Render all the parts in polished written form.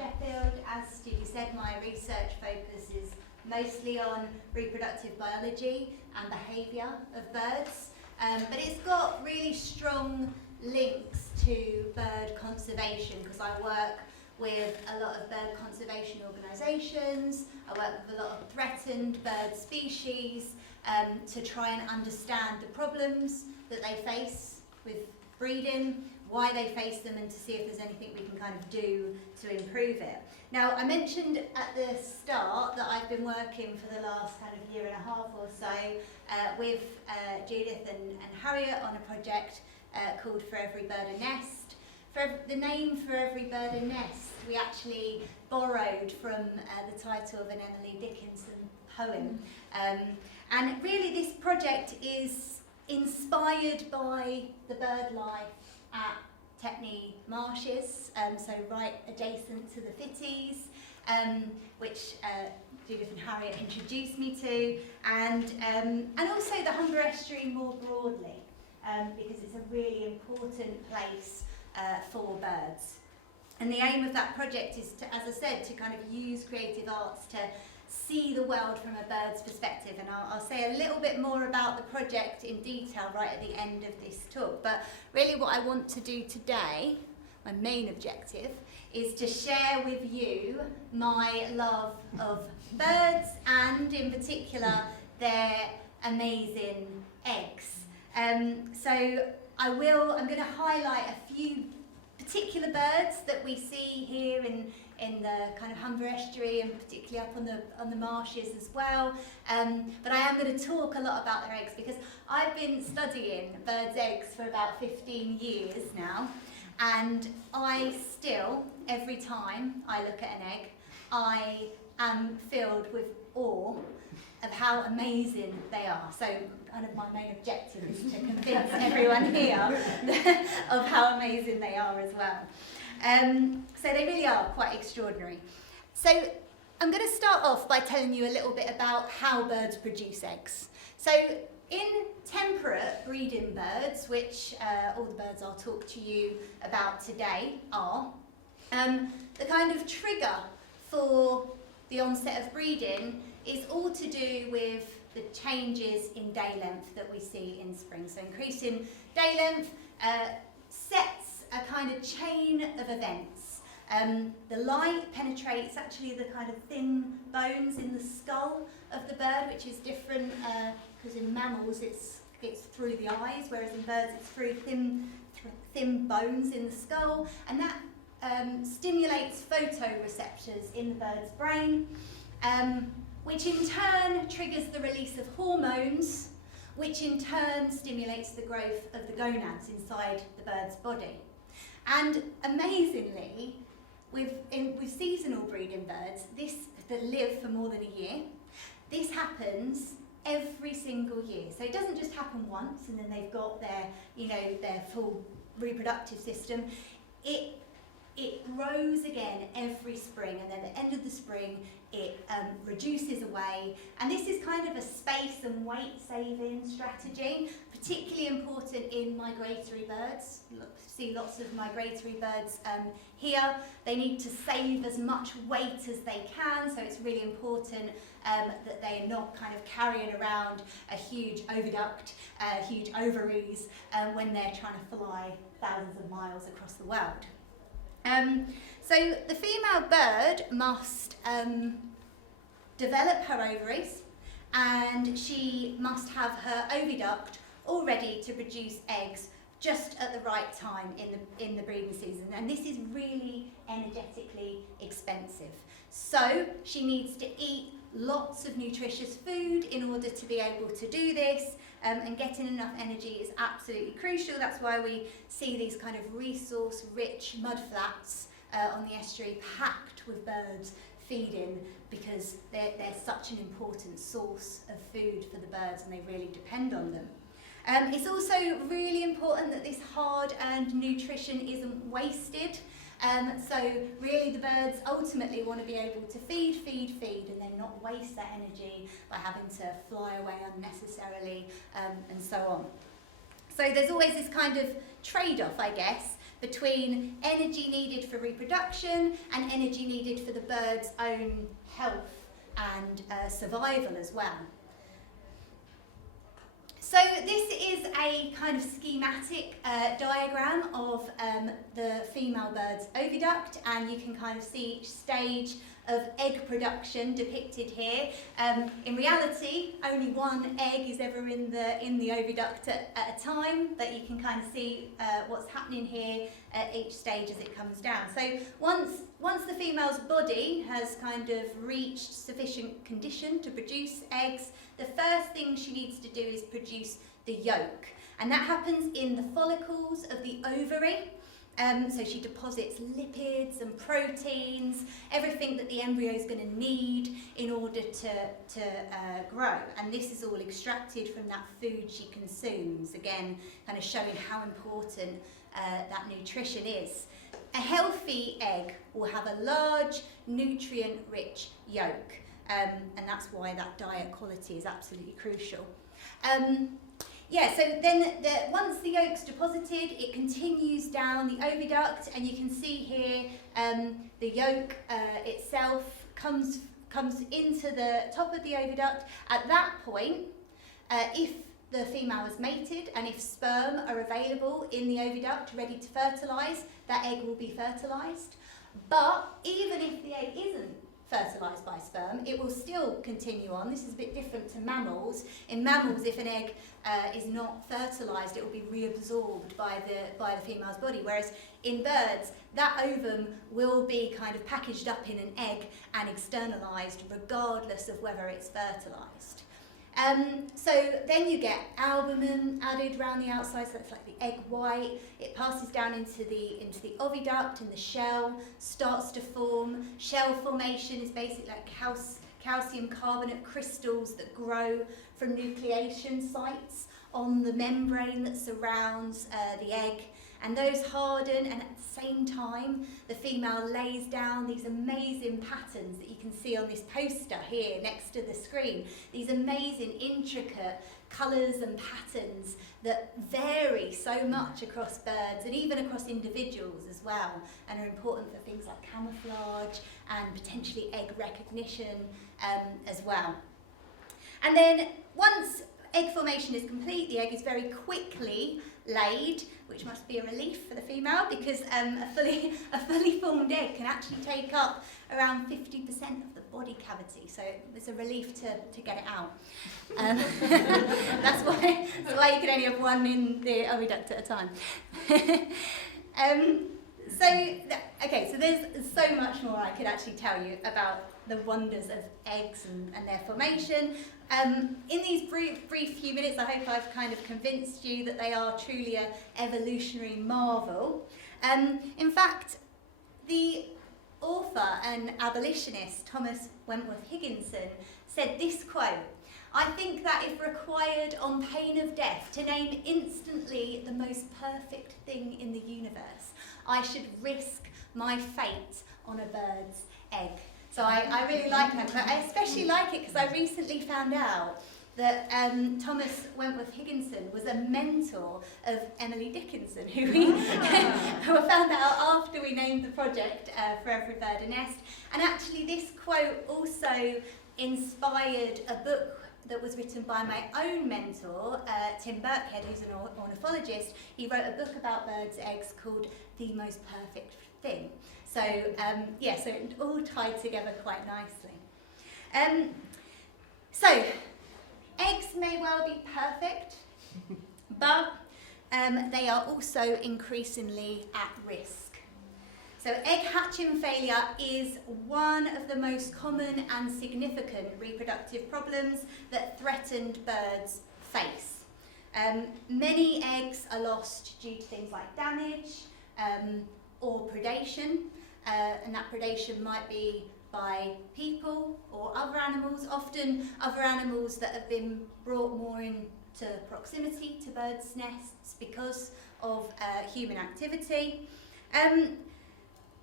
Sheffield. As Judy said, my research focus is mostly on reproductive biology and behaviour of birds, but it's got really strong links to bird conservation because I work with a lot of bird conservation organisations. I work with a lot of threatened bird species to try and understand the problems that they face with breeding, why they face them, and to see if there's anything we can kind of do to improve it. Now, I mentioned at the start that I've been working for the last kind of year and a half or so with Judith and Harriet on a project called For Every Bird a Nest. The name For Every Bird a Nest we actually borrowed from the title of an Emily Dickinson poem. And really this project is inspired by the bird life at Tetney Marshes, so right adjacent to the Fitties, which Judith and Harriet introduced me to, and also the Humber Estuary more broadly, because it's a really important place for birds. And the aim of that project is to, as I said, to kind of use creative arts to see the world from a bird's perspective, and I'll say a little bit more about the project in detail right at the end of this talk. But really what I want to do today, my main objective, is to share with you my love of birds and in particular their amazing eggs. So I'm going to highlight a few particular birds that we see here in the kind of Humber Estuary and particularly up on the marshes as well. But I am going to talk a lot about their eggs because I've been studying birds' eggs for about 15 years now, and I still, every time I look at an egg, I am filled with awe of how amazing they are. So kind of my main objective is to convince everyone here of how amazing they are as well. So they really are quite extraordinary. So I'm going to start off by telling you a little bit about how birds produce eggs. So in temperate breeding birds, which all the birds I'll talk to you about today are, the kind of trigger for the onset of breeding is all to do with the changes in day length that we see in spring. So increasing day length sets a kind of chain of events. The light penetrates actually the kind of thin bones in the skull of the bird, which is different because in mammals it's through the eyes, whereas in birds it's through thin bones in the skull, and that stimulates photoreceptors in the bird's brain, which in turn triggers the release of hormones, which in turn stimulates the growth of the gonads inside the bird's body. And amazingly, with seasonal breeding birds, that live for more than a year, this happens every single year. So it doesn't just happen once and then they've got their full reproductive system. It grows again every spring, and then at the end of the spring it reduces away, and this is kind of a space and weight saving strategy, particularly important in migratory birds. See lots of migratory birds here. They need to save as much weight as they can, so it's really important that they are not kind of carrying around a huge oviduct, huge ovaries when they're trying to fly thousands of miles across the world. So the female bird must develop her ovaries, and she must have her oviduct all ready to produce eggs just at the right time in the breeding season, and this is really energetically expensive. So she needs to eat lots of nutritious food in order to be able to do this, and getting enough energy is absolutely crucial. That's why we see these kind of resource-rich mudflats on the estuary packed with birds feeding, because they're such an important source of food for the birds and they really depend on them. It's also really important that this hard-earned nutrition isn't wasted. So really the birds ultimately want to be able to feed and then not waste that energy by having to fly away unnecessarily and so on. So there's always this kind of trade-off, I guess, between energy needed for reproduction and energy needed for the bird's own health and survival as well. So this is a kind of schematic diagram of the female bird's oviduct, and you can kind of see each stage of egg production depicted here. In reality, only one egg is ever in the oviduct at a time, but you can kind of see what's happening here at each stage as it comes down. So once the female's body has kind of reached sufficient condition to produce eggs, the first thing she needs to do is produce the yolk, and that happens in the follicles of the ovary. So she deposits lipids and proteins, everything that the embryo is going to need in order to grow. And this is all extracted from that food she consumes, again, kind of showing how important that nutrition is. A healthy egg will have a large, nutrient-rich yolk, and that's why that diet quality is absolutely crucial. So then once the yolk's deposited, it continues down the oviduct, and you can see here the yolk itself comes into the top of the oviduct. At that point, if the female is mated and if sperm are available in the oviduct ready to fertilise, that egg will be fertilised. But even if the egg isn't fertilised by sperm, it will still continue on. This is a bit different to mammals. In mammals, if an egg is not fertilised, it will be reabsorbed by the female's body, whereas in birds, that ovum will be kind of packaged up in an egg and externalised regardless of whether it's fertilised. So then you get albumin added around the outside, so that's like the egg white. It passes down into the oviduct, and the shell starts to form. Shell formation is basically like calcium carbonate crystals that grow from nucleation sites on the membrane that surrounds the egg. And those harden, and at the same time, the female lays down these amazing patterns that you can see on this poster here next to the screen. These amazing, intricate colours and patterns that vary so much across birds and even across individuals as well, and are important for things like camouflage and potentially egg recognition as well. And then once egg formation is complete, the egg is very quickly laid, which must be a relief for the female, because a fully formed egg can actually take up around 50% of the body cavity, so it's a relief to get it out. That's why you can only have one in the oviduct at a time. So there's so much more I could actually tell you about the wonders of eggs and their formation. In these brief few minutes, I hope I've kind of convinced you that they are truly an evolutionary marvel. In fact, the author and abolitionist Thomas Wentworth Higginson said this quote: "I think that if required on pain of death to name instantly the most perfect thing in the universe, I should risk my fate on a bird's egg." So I really like that, but I especially like it because I recently found out that Thomas Wentworth Higginson was a mentor of Emily Dickinson, who I found out after we named the project For Every Bird a Nest. And actually this quote also inspired a book that was written by my own mentor, Tim Birkhead, who's an ornithologist. He wrote a book about birds' eggs called The Most Perfect Thing. So, so it all tied together quite nicely. So, eggs may well be perfect, but they are also increasingly at risk. So egg hatching failure is one of the most common and significant reproductive problems that threatened birds face. Many eggs are lost due to things like damage or predation, and that predation might be by people or other animals, often other animals that have been brought more into proximity to birds' nests because of human activity.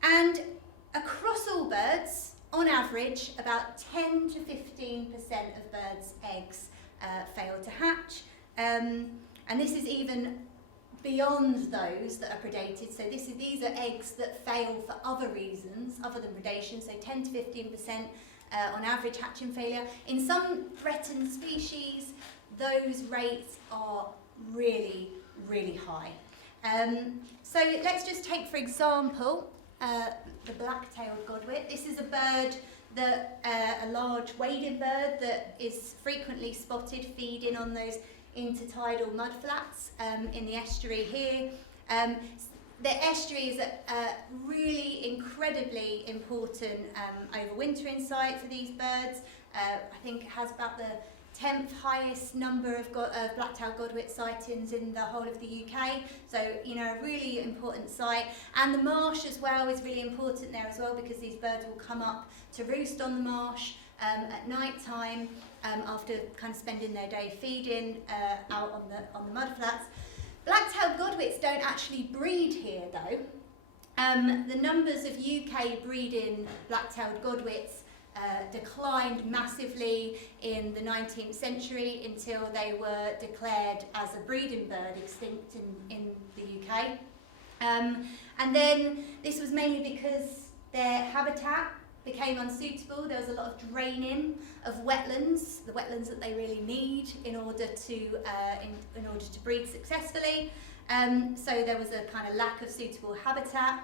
And across all birds, on average, about 10 to 15% of birds' eggs fail to hatch. And this is even beyond those that are predated. So these are eggs that fail for other reasons other than predation, so 10 to 15% on average hatching failure. In some threatened species, those rates are really, really high. So let's just take, for example, the black-tailed godwit. This is a bird that, a large wading bird that is frequently spotted feeding on those intertidal mudflats in the estuary here. The estuary is a really incredibly important overwintering site for these birds. I think it has about the 10th highest number of black-tailed godwit sightings in the whole of the UK. So, you know, a really important site. And the marsh as well is really important there as well, because these birds will come up to roost on the marsh at night time after kind of spending their day feeding out on the mudflats. Black-tailed godwits don't actually breed here though. The numbers of UK breeding black-tailed godwits declined massively in the 19th century until they were declared as a breeding bird extinct in the UK. And then this was mainly because their habitat became unsuitable. There was a lot of draining of wetlands, the wetlands that they really need in order to in order to breed successfully. So there was a kind of lack of suitable habitat.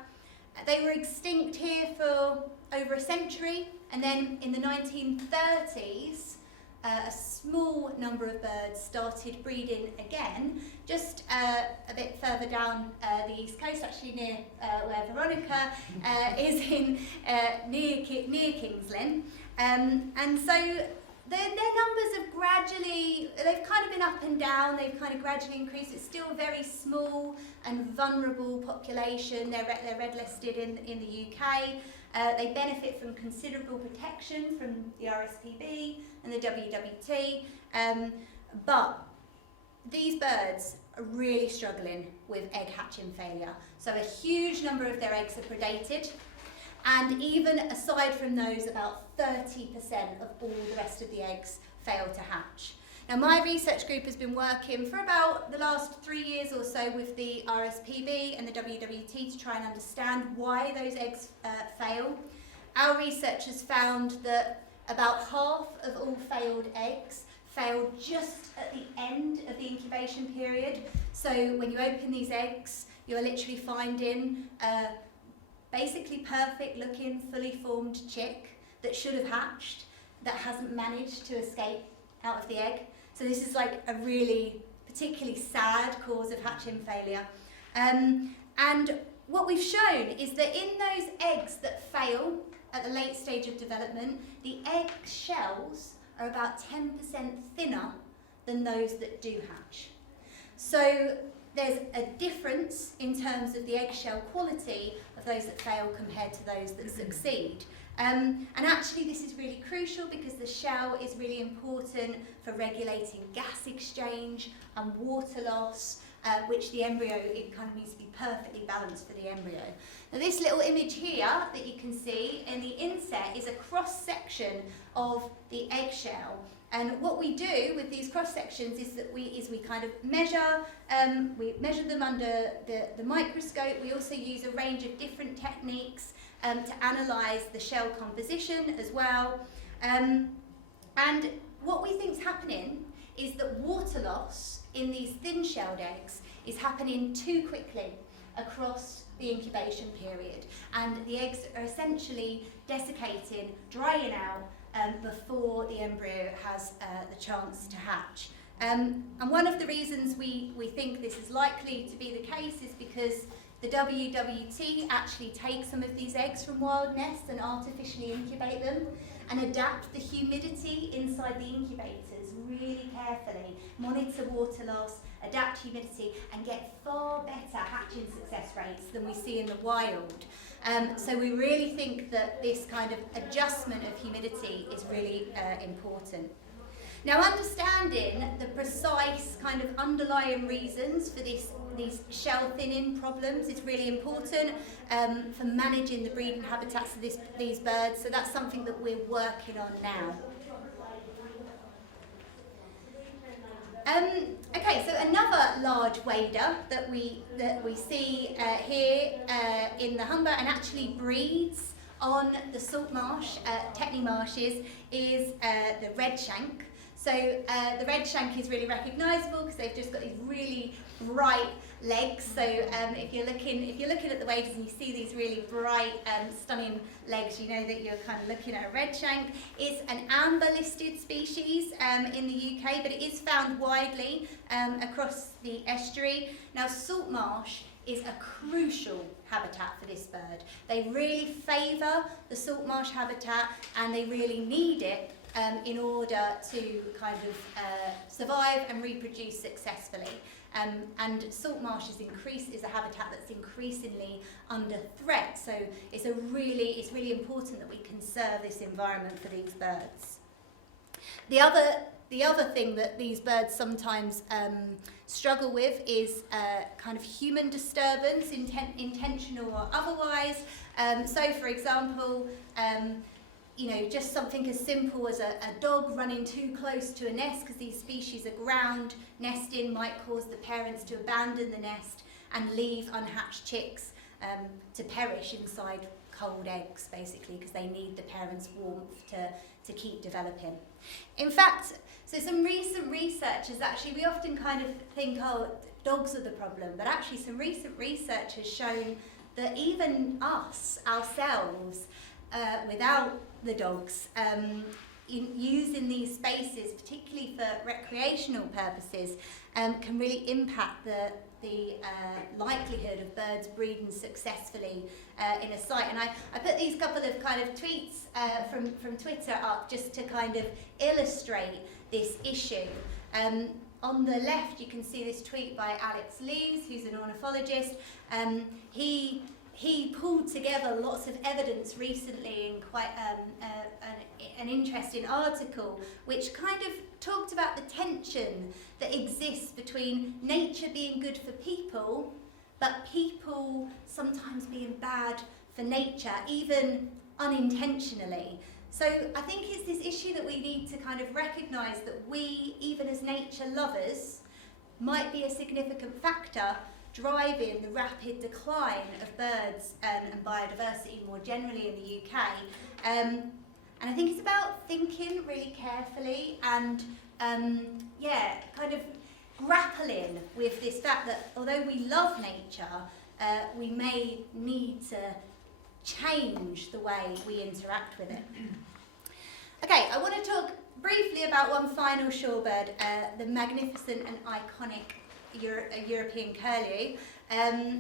They were extinct here for over a century, and then in the 1930s, a small number of birds started breeding again, just a bit further down the east coast, actually near where Veronica is in near King's Lynn. And so their numbers have gradually, they've kind of been up and down, they've kind of gradually increased. It's still a very small and vulnerable population. They're red listed in the UK. They benefit from considerable protection from the RSPB and the WWT, but these birds are really struggling with egg hatching failure. So a huge number of their eggs are predated, and even aside from those, about 30% of all the rest of the eggs fail to hatch. Now, my research group has been working for about the last 3 years or so with the RSPB and the WWT to try and understand why those eggs fail. Our research has found that about half of all failed eggs fail just at the end of the incubation period. So when you open these eggs, you're literally finding a basically perfect looking, fully formed chick that should have hatched, that hasn't managed to escape out of the egg. So this is like a really particularly sad cause of hatching failure. And what we've shown is that in those eggs that fail at the late stage of development, the egg shells are about 10% thinner than those that do hatch. So there's a difference in terms of the eggshell quality of those that fail compared to those that succeed. And actually this is really crucial because the shell is really important for regulating gas exchange and water loss, which the embryo, it kind of needs to be perfectly balanced for the embryo. Now this little image here that you can see in the inset is a cross-section of the eggshell. And what we do with these cross-sections is that we kind of measure, we measure them under the microscope. We also use a range of different techniques to analyse the shell composition as well. And what we think is happening is that water loss in these thin-shelled eggs is happening too quickly across the incubation period. And the eggs are essentially desiccating, drying out, before the embryo has the chance to hatch. And one of the reasons we think this is likely to be the case is because the WWT actually take some of these eggs from wild nests and artificially incubate them and adapt the humidity inside the incubators really carefully, monitor water loss, adapt humidity, and get far better hatching success rates than we see in the wild. So we really think that this kind of adjustment of humidity is really important. Now, understanding the precise kind of underlying reasons for these shell thinning problems is really important for managing the breeding habitats of these birds. So that's something that we're working on now. Okay, so another large large wader that we see here in the Humber, and actually breeds on the Saltmarsh, Tetney marshes, is the redshank. So the redshank is really recognisable because they've just got these really bright legs. So if you're looking at the waders and you see these really bright, stunning legs, you know that you're kind of looking at a redshank. It's an amber listed species in the UK, but it is found widely across the estuary. Now, saltmarsh is a crucial habitat for this bird. They really favour the saltmarsh habitat, and they really need it in order to kind of survive and reproduce successfully. And saltmarsh is a habitat that's increasingly under threat. So it's really important that we conserve this environment for these birds. The other thing that these birds sometimes struggle with is kind of human disturbance, intentional or otherwise. So, for example, just something as simple as a dog running too close to a nest, because these species are ground nesting, might cause the parents to abandon the nest and leave unhatched chicks to perish inside cold eggs, basically, because they need the parents' warmth to keep developing. In fact, so some recent research is actually, we often kind of think, oh, dogs are the problem, but actually some recent research has shown that even us, ourselves, without the dogs, using these spaces, particularly for recreational purposes, can really impact the likelihood of birds breeding successfly in a site. And I put these couple of kind of tweets from Twitter up just to kind of illustrate this issue. On the left, you can see this tweet by Alex Lees, who's an ornithologist. He pulled together lots of evidence recently in quite an interesting article, which kind of talked about the tension that exists between nature being good for people, but people sometimes being bad for nature, even unintentionally. So I think it's this issue that we need to kind of recognise that we, even as nature lovers, might be a significant factor driving the rapid decline of birds and biodiversity more generally in the UK. And I think it's about thinking really carefully and kind of grappling with this fact that although we love nature, we may need to change the way we interact with it. Okay, I want to talk briefly about one final shorebird, the magnificent and iconic European curlew.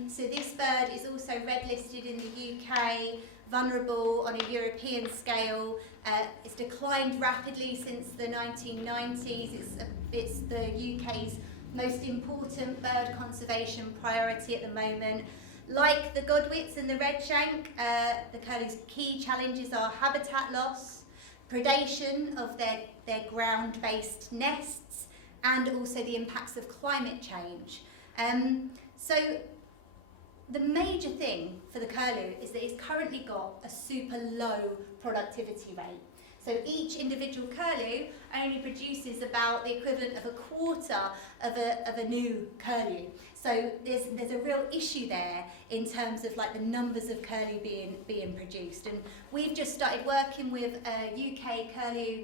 So this bird is also red listed in the UK, vulnerable on a European scale. It's declined rapidly since the 1990s. It's the UK's most important bird conservation priority at the moment. Like the Godwits and the redshank, the curlew's key challenges are habitat loss, predation of their ground-based nests, and also the impacts of climate change. So the major thing for the curlew is that it's currently got a super low productivity rate. So each individual curlew only produces about the equivalent of a quarter of a new curlew. So there's a real issue there in terms of like the numbers of curlew being produced. And we've just started working with a UK curlew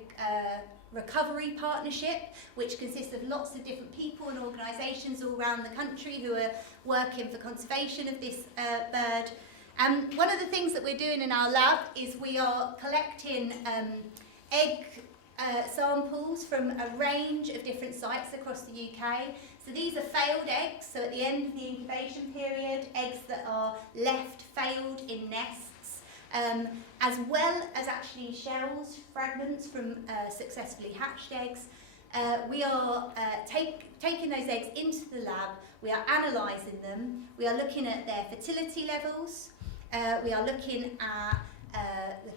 recovery partnership, which consists of lots of different people and organisations all around the country who are working for conservation of this bird. And one of the things that we're doing in our lab is we are collecting egg samples from a range of different sites across the UK. So these are failed eggs, so at the end of the incubation period, eggs that are left failed in nests, as well as actually shells, fragments from successfully hatched eggs. We are taking those eggs into the lab, we are analysing them, we are looking at their fertility levels, we are looking at the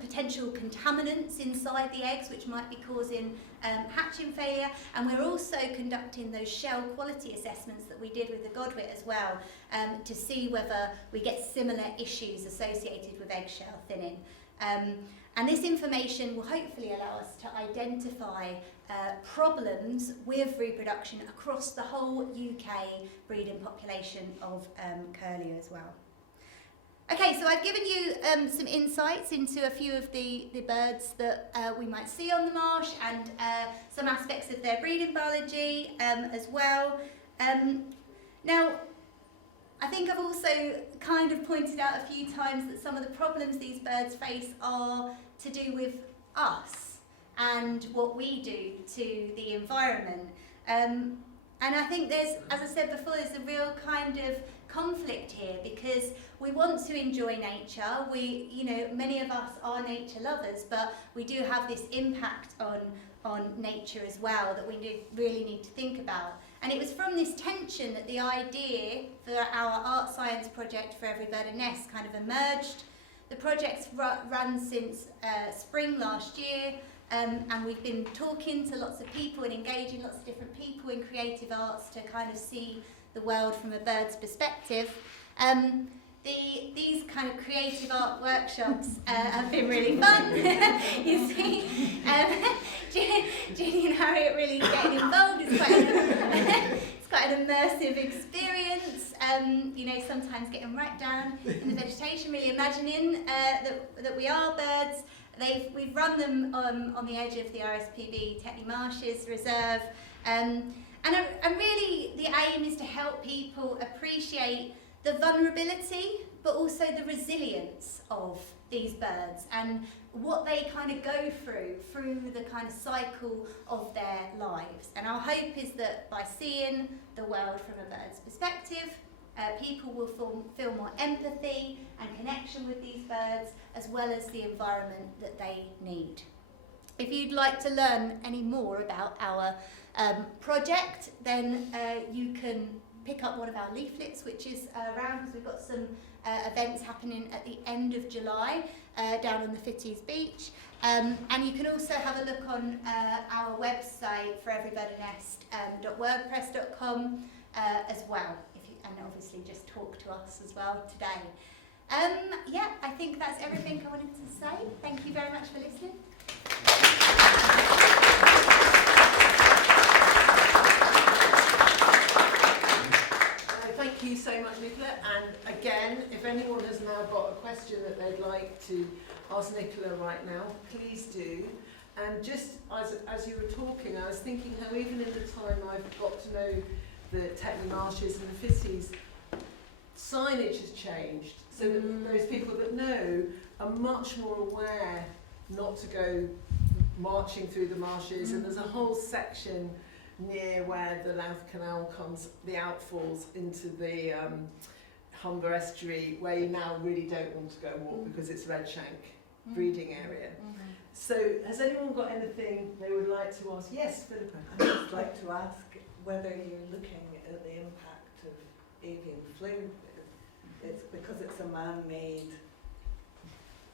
potential contaminants inside the eggs which might be causing hatching failure, and we're also conducting those shell quality assessments that we did with the Godwit as well, to see whether we get similar issues associated with eggshell thinning. And this information will hopefully allow us to identify problems with reproduction across the whole UK breeding population of Curlier as well. Okay, so I've given you some insights into a few of the birds that we might see on the marsh, and some aspects of their breeding biology as well. Now, I think I've also kind of pointed out a few times that some of the problems these birds face are to do with us and what we do to the environment. And I think there's, as I said before, there's a real kind of conflict here, because we want to enjoy nature. We, you know, many of us are nature lovers, but we do have this impact on nature as well that we really need to think about. And it was from this tension that the idea for our art science project For Every Bird a Nest kind of emerged. The project's run since spring last year, and we've been talking to lots of people and engaging lots of different people in creative arts to kind of see the world from a bird's perspective. These kind of creative art workshops have been really fun. You see, Ginny and Harriet really getting involved. It's quite an immersive experience. You know, sometimes getting right down in the vegetation, really imagining that we are birds. We've run them on the edge of the RSPB Tetley Marshes Reserve, and really the aim is to help people appreciate the vulnerability, but also the resilience of these birds and what they kind of go through the kind of cycle of their lives. And our hope is that by seeing the world from a bird's perspective, people will feel more empathy and connection with these birds, as well as the environment that they need. If you'd like to learn any more about our project, then you can pick up one of our leaflets, which is around, because we've got some events happening at the end of July down on the Fitties Beach. And you can also have a look on our website, forevrybirdernest.wordpress.com as well, and obviously just talk to us as well today. Yeah, I think that's everything I wanted to say. Thank you very much for listening. Thank you so much, Nicola. And again, if anyone has now got a question that they'd like to ask Nicola right now, please do. And just as you were talking, I was thinking how even in the time I've got to know the Tetley Marshes and the Fitties, signage has changed. So that those people that know are much more aware not to go marching through the marshes. And there's a whole section near where the Louth Canal comes, the outfalls into the Humber Estuary, where you now really don't want to go and walk because it's redshank breeding area. So has anyone got anything they would like to ask? Yes, Philippa. I'd just like to ask whether you're looking at the impact of avian flu. It's because it's a man-made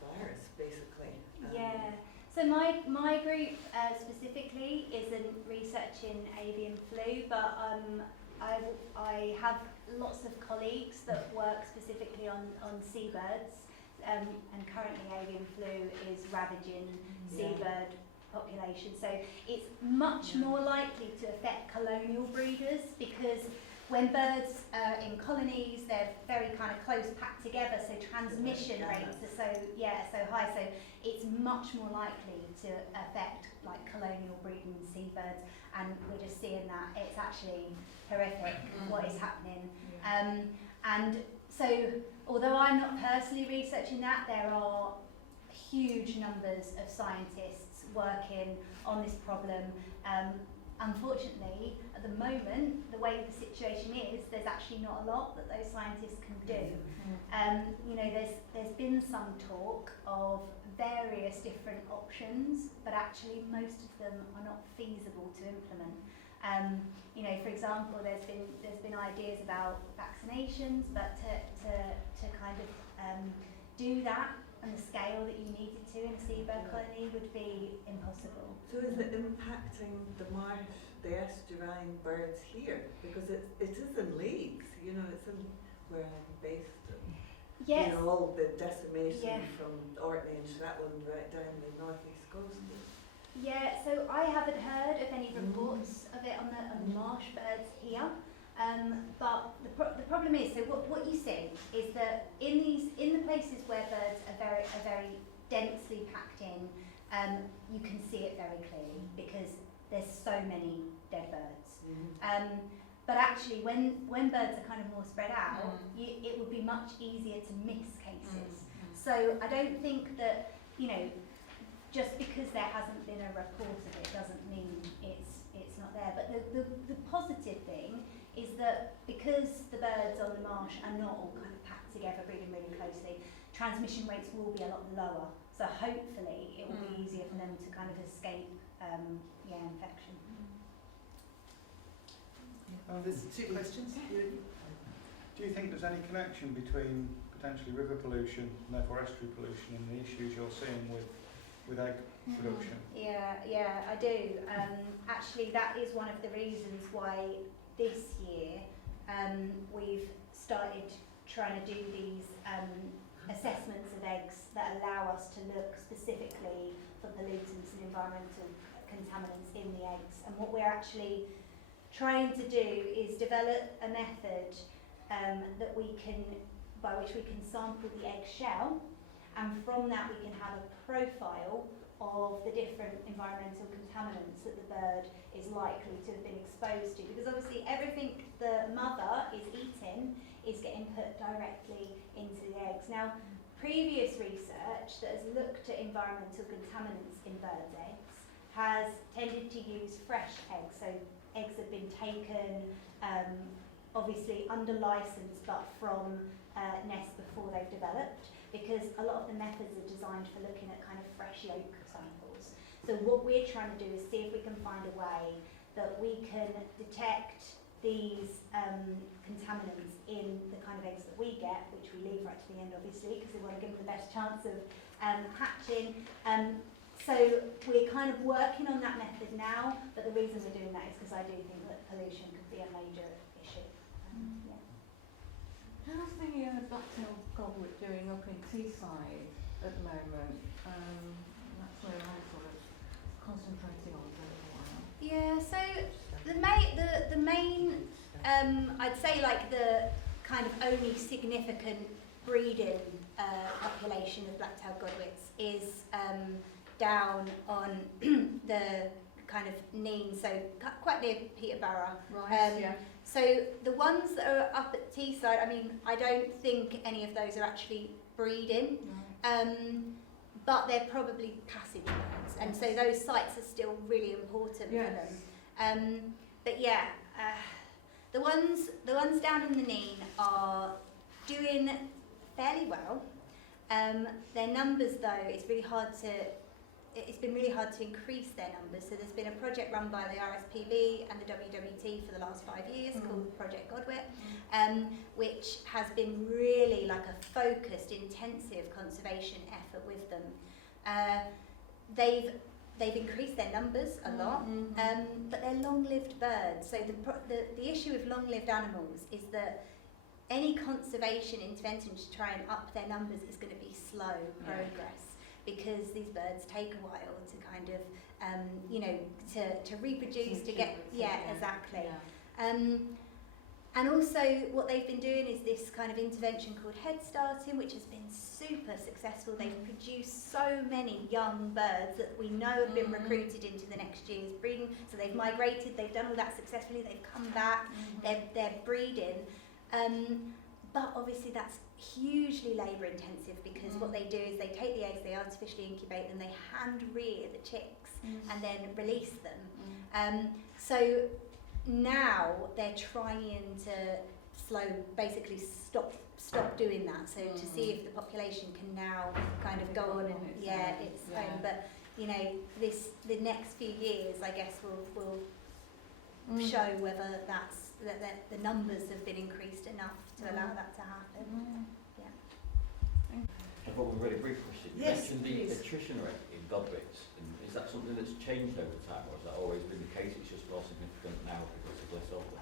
virus, basically. Yeah. So my group specifically isn't researching avian flu, but I have lots of colleagues that work specifically on seabirds, and currently avian flu is ravaging seabird population. So it's much more likely to affect colonial breeders, because when birds are in colonies, they're very kind of close packed together, so transmission rates are so high. So it's much more likely to affect like colonial breeding seabirds, and we're just seeing that. It's actually horrific what is happening. And so, although I'm not personally researching that, there are huge numbers of scientists working on this problem. Unfortunately, at the moment, the way the situation is, there's actually not a lot that those scientists can do. You know, there's been some talk of various different options, but actually most of them are not feasible to implement. You know, for example, there's been ideas about vaccinations, but to kind of do that on the scale that you needed to in a seabird colony would be impossible. So is it impacting the marsh, the estuarine birds here? Because it is in leagues, you know, it's in where I'm based. Yes. You know, all the decimation Yeah. from Orkney and Shetland right down the northeast coast. Yeah, so I haven't heard of any reports of it on the marsh birds here. But the problem is, so what you see is that in the places where birds are very densely packed in, you can see it very clearly because there's so many dead birds. But actually, when birds are kind of more spread out, it would be much easier to miss cases. So I don't think that, you know, just because there hasn't been a report of it doesn't mean it's not there. But the positive thing is that because the birds on the marsh are not all kind of packed together, breeding really closely, transmission rates will be a lot lower. So hopefully it will be easier for them to kind of escape infection. There's two questions. Do you think there's any connection between potentially river pollution and therefore estuary pollution and the issues you're seeing with egg production? Yeah, I do. Actually, that is one of the reasons why this year we've started trying to do these assessments of eggs that allow us to look specifically for pollutants and environmental contaminants in the eggs. And what we're actually trying to do is develop a method by which we can sample the egg shell, and from that we can have a profile of the different environmental contaminants that the bird is likely to have been exposed to, because obviously everything the mother is eating is getting put directly into the eggs. Now, previous research that has looked at environmental contaminants in birds' eggs has tended to use fresh eggs, so eggs have been taken obviously under license but from nests before they've developed, because a lot of the methods are designed for looking at kind of fresh yolk samples. So what we're trying to do is see if we can find a way that we can detect these contaminants in the kind of eggs that we get, which we leave right to the end obviously because we want to give them the best chance of hatching. So we're kind of working on that method now, but the reason we're doing that is because I do think that pollution could be a major issue. How's the black-tailed godwit doing up in Teesside at the moment? That's where I'm sort of concentrating on for a little while. Yeah, so the main I'd say like the kind of only significant breeding population of black-tailed godwits is down on the kind of Neen, so quite near Peterborough. Right, So the ones that are up at Teesside, I mean, I don't think any of those are actually breeding, but they're probably passage birds, and so those sites are still really important for them. But yeah, the ones down in the Neen are doing fairly well. Their numbers, though, it's been really hard to increase their numbers. So there's been a project run by the RSPB and the WWT for the last 5 years called Project Godwit, which has been really like a focused, intensive conservation effort with them. They've increased their numbers a lot, but they're long-lived birds. So the issue with long-lived animals is that any conservation intervention to try and up their numbers is going to be slow progress. Because these birds take a while to kind of, to reproduce, to get, exactly. And also what they've been doing is this kind of intervention called head starting, which has been super successful. They've produced so many young birds that we know have been recruited into the next year's breeding. So they've migrated, they've done all that successfully, they've come back, they're breeding. But obviously that's hugely labour intensive, because what they do is they take the eggs, they artificially incubate them, they hand rear the chicks and then release them. So now they're trying to basically stop doing that, so to see if the population can now kind of go on and its own. But you know, the next few years I guess will show whether that's that the numbers have been increased enough to allow that to happen. I've got one really brief question. You Yes, mentioned please. the attrition rate in godwits. Is that something that's changed over time, or has that always been the case? It's just more significant now because of less of them?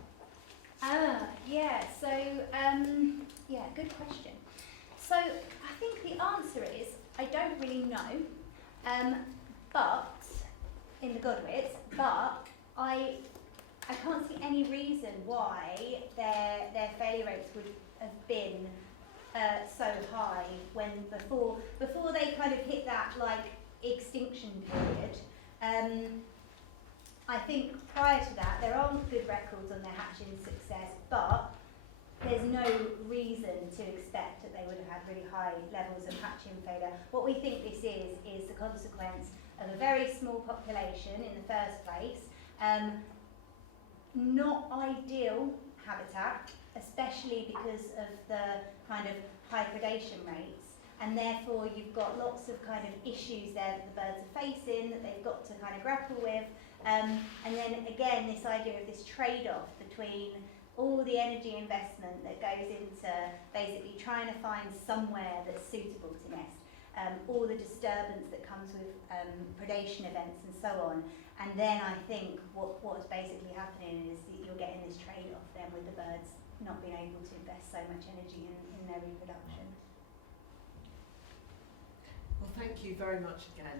So good question. So I think the answer is I don't really know, but in the Godwits, but I can't see any reason why their failure rates would have been so high when before they kind of hit that like extinction period. I think prior to that there aren't good records on their hatching success, but there's no reason to expect that they would have had really high levels of hatching failure. What we think this is the consequence of a very small population in the first place, not ideal habitat, especially because of the kind of high predation rates, and therefore you've got lots of kind of issues there that the birds are facing that they've got to kind of grapple with, and then again this idea of this trade-off between all the energy investment that goes into basically trying to find somewhere that's suitable to nest, all the disturbance that comes with predation events and so on. And then I think what's basically happening is that you're getting this trade-off then with the birds not being able to invest so much energy in their reproduction. Well, thank you very much again.